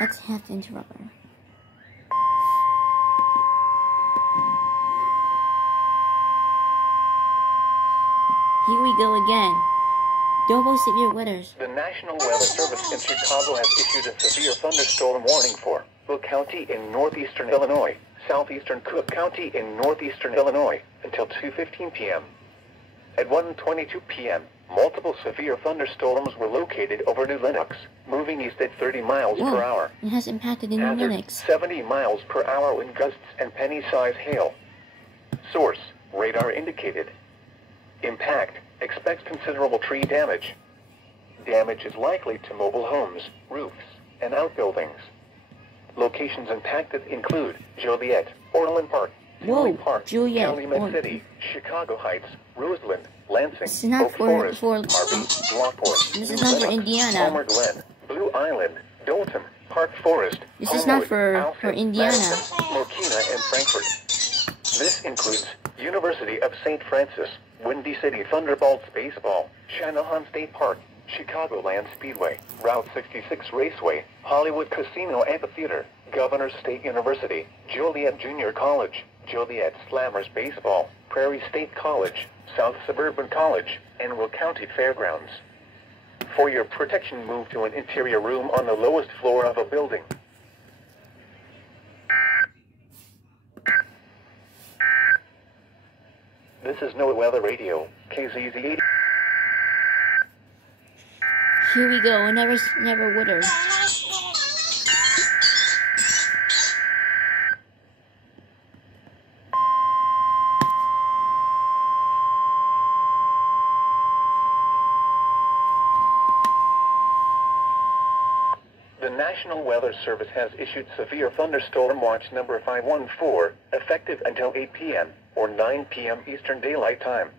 Let's have the interrupter. Here we go again. Double severe weathers. The National Weather Service in Chicago has issued a severe thunderstorm warning for Will County in northeastern Illinois, southeastern Cook County in northeastern Illinois until 2:15 p.m. At 1:22 p.m., multiple severe thunderstorms were located over New Lenox, moving east at 30 miles per hour. It has impacted in New Lenox. 70 miles per hour wind gusts and penny-size hail. Source, radar indicated. Impact, expects considerable tree damage. Damage is likely to mobile homes, roofs, and outbuildings. Locations impacted include Joliet, Orland Park, Tinley Park, Calumet City, Chicago Heights, Roseland, Lansing, Oak Forest, Harvey, Lockport, this is not for Indiana. Palmer Glen, Blue Island, Dalton, Park Forest, this is not for Indiana. Madison, Mokina, and Frankfort. This includes University of St. Francis, Windy City Thunderbolts Baseball, Shanahan State Park, Chicagoland Speedway, Route 66 Raceway, Hollywood Casino Amphitheater, Governors State University, Joliet Junior College, Joliet Slammers Baseball, Prairie State College, South Suburban College, and Will County Fairgrounds. For your protection, move to an interior room on the lowest floor of a building. This is NOAA Weather Radio, KZZ 80. Here we go, never winter. The National Weather Service has issued Severe Thunderstorm Watch number 514, effective until 8 p.m. or 9 p.m. Eastern Daylight Time.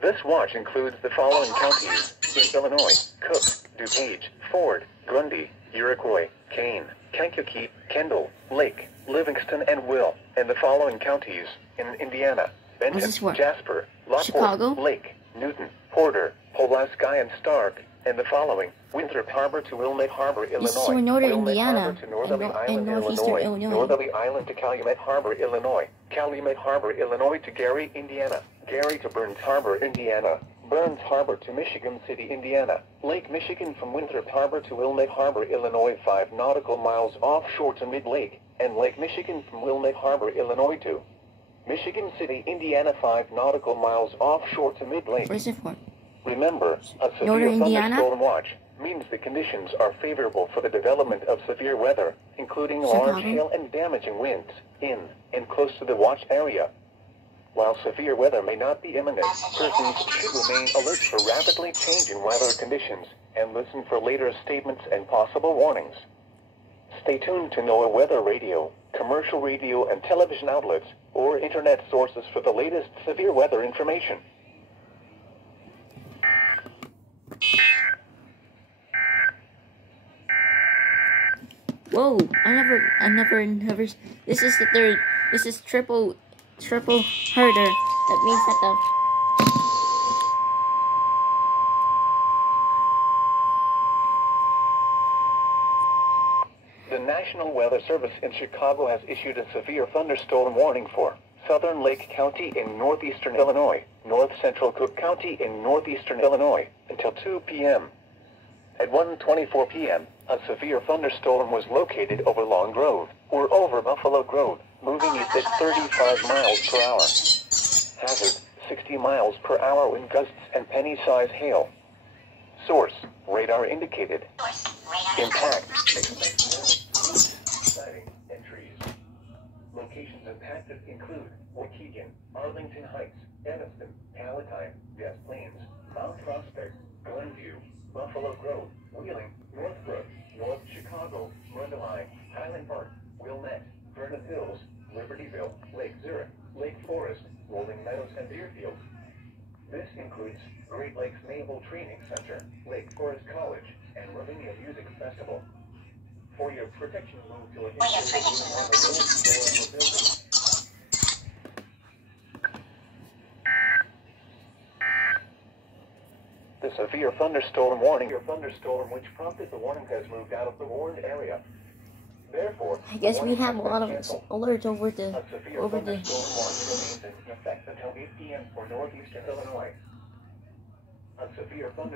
This watch includes the following counties in Illinois: Cook, DuPage, Ford, Grundy, Iroquois, Kane, Kankakee, Kendall, Lake, Livingston, and Will, and the following counties in Indiana: Benton, Jasper, Lockport, Chicago, Lake, Newton, Porter, Pulaski, and Stark, and the following: Winthrop Harbor to Wilmette Harbor, Illinois. This is for northern Wilmette Indiana Harbor to Northerly Island, northeastern Illinois. Northerly Island to Calumet Harbor, Illinois. Calumet Harbor, Illinois to Gary, Indiana. Gary to Burns Harbor, Indiana. Burns Harbor to Michigan City, Indiana. Lake Michigan from Winthrop Harbor to Wilmette Harbor, Illinois, 5 nautical miles offshore to Mid-Lake, and Lake Michigan from Wilmette Harbor, Illinois to Michigan City, Indiana, 5 nautical miles offshore to Mid-Lake. What is it for? Remember, a severe thunderstorm watch means the conditions are favorable for the development of severe weather, including large hail and damaging winds, in and close to the watch area. While severe weather may not be imminent, persons should remain alert for rapidly changing weather conditions and listen for later statements and possible warnings. Stay tuned to NOAA Weather Radio, commercial radio and television outlets, or internet sources for the latest severe weather information. Whoa, I never, this is the third, this is triple harder. That means that the National Weather Service in Chicago has issued a severe thunderstorm warning for Southern Lake County in northeastern Illinois, North Central Cook County in northeastern Illinois, until 2 p.m. At 1:24 p.m., a severe thunderstorm was located over Long Grove, or over Buffalo Grove, moving east at 35 miles per hour. Hazard, 60 miles per hour wind gusts and penny-size hail. Source, radar indicated. Impact, sighting, and trees. Locations impacted include Waukegan, Arlington Heights, Evanston, Palatine, Des Plaines, Mount Prospect, Glenview, Buffalo Grove, Wheeling, Northbrook, North Chicago, Mundelein, Highland Park, Wilmette, Vernon Hills, Libertyville, Lake Zurich, Lake Forest, Rolling Meadows, and Deerfield. This includes Great Lakes Naval Training Center, Lake Forest College, and Ravinia Music Festival. For your protection, move to a new room on the lowest floor of the building. The severe thunderstorm warning, which prompted the warning, has moved out of the warned area. Therefore, I guess we have a lot of canceled. alerts over A severe the. thunderstorm watch remains in effect until 8 p.m. for northeastern Illinois. A severe thunderstorm